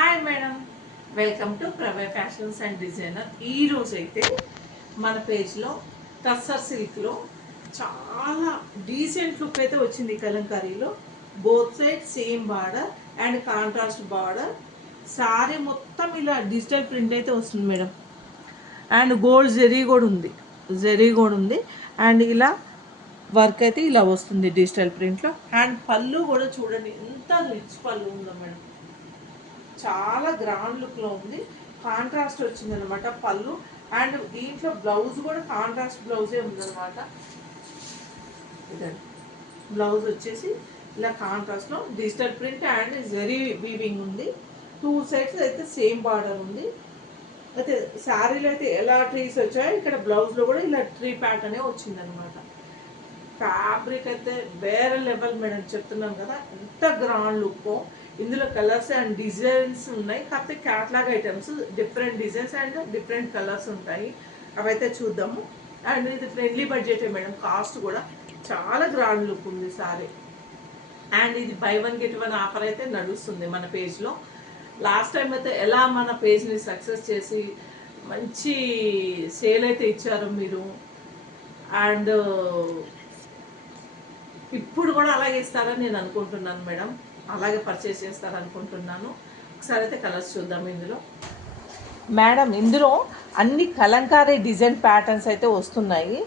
Hi madam, welcome to ప్రవే fashions and designer. ఈరోజు అయితే మన పేజ్లో టస్సర్ సిల్క్లో చాలా డీసెంట్ లుక్ అయితే వచ్చింది. కలంకారీలో both side same border and contrast border. Sari మొత్తం ఇలా డిజిటల్ ప్రింట్ అయితే వస్తుంది మేడం. అండ్ గోల్డ్ జెరీ కూడా ఉంది అండ్ ఇలా వర్క్ అయితే ఇలా వస్తుంది డిజిటల్ ప్రింట్లో. అండ్ పళ్ళు కూడా చూడండి ఎంత రిచ్ పళ్ళు ఉందో మేడం, చాలా గ్రాండ్ లుక్లో ఉంది. కాంట్రాస్ట్ వచ్చిందనమాట పళ్ళు. అండ్ దీంట్లో బ్లౌజ్ కూడా కాంట్రాస్ట్ బ్లౌజే ఉందన్నమాట. ఇదండి బ్లౌజ్ వచ్చేసి ఇలా కాంట్రాస్ట్లో digital print and zari weaving ఉంది. టూ సైడ్స్ అయితే సేమ్ బార్డర్ ఉంది. అయితే శారీలో అయితే ఎలా ట్రీస్ వచ్చాయో ఇక్కడ బ్లౌజ్లో కూడా ఇలా ట్రీ ప్యాటర్నే వచ్చిందనమాట. ఫ్యాబ్రిక్ అయితే వేరే లెవెల్ మేడం, చెప్తున్నాను కదా ఎంత గ్రాండ్ లుక్. ఇందులో కలర్స్ అండ్ డిజైన్స్ ఉన్నాయి, కాకపోతే catalogue items different designs and different colours ఉంటాయి. అవైతే చూద్దాము. అండ్ ఇది ఫ్రెండ్లీ బడ్జెటే మేడం, కాస్ట్ కూడా చాలా గ్రాండ్ లుక్ ఉంది సారీ. అండ్ ఇది by one get one offer అయితే నడుస్తుంది మన పేజ్లో. లాస్ట్ టైం అయితే ఎలా మన పేజ్ని సక్సెస్ చేసి మంచి సేల్ అయితే ఇచ్చారు మీరు. అండ్ ఇప్పుడు కూడా అలాగే ఇస్తారని నేను అనుకుంటున్నాను మేడం, అలాగే పర్చేస్ చేస్తారనుకుంటున్నాను. ఒకసారి అయితే కలర్స్ చూద్దాం. ఇందులో అన్ని కలంకారీ డిజైన్ ప్యాటర్న్స్ అయితే వస్తున్నాయి.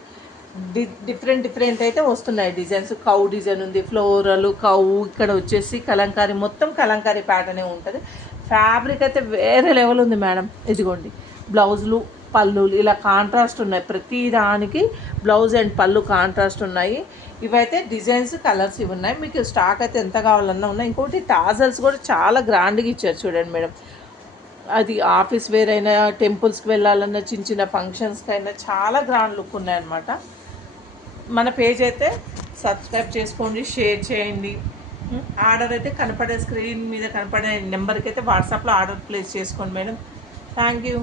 డిఫరెంట్ అయితే వస్తున్నాయి డిజైన్స్. కౌ డిజైన్ ఉంది, ఫ్లోరల్ కౌ, ఇక్కడ వచ్చేసి కలంకారీ, మొత్తం కలంకారీ ప్యాటర్నే ఉంటుంది. ఫ్యాబ్రిక్ అయితే వేరే లెవెల్ ఉంది మేడం. ఇదిగోండి బ్లౌజులు పళ్ళులు ఇలా కాంట్రాస్ట్ ఉన్నాయి. ప్రతి దానికి బ్లౌజ్ అండ్ పళ్ళు కాంట్రాస్ట్ ఉన్నాయి. ఇవైతే డిజైన్స్ కలర్స్ ఇవి ఉన్నాయి. మీకు స్టాక్ అయితే ఎంత కావాలన్నా ఉన్నాయి. ఇంకోటి టాజల్స్ కూడా చాలా గ్రాండ్గా ఇచ్చారు చూడండి మేడం. అది ఆఫీస్ వేర్ అయినా, టెంపుల్స్కి వెళ్ళాలన్నా, చిన్న చిన్న ఫంక్షన్స్కి అయినా చాలా గ్రాండ్ లుక్ ఉన్నాయన్నమాట. మన పేజ్ అయితే సబ్స్క్రైబ్ చేసుకోండి, షేర్ చేయండి. ఆర్డర్ అయితే కనపడే స్క్రీన్ మీద కనపడే నెంబర్కి అయితే వాట్సాప్లో ఆర్డర్ ప్లేస్ చేసుకోండి మేడం. Thank you.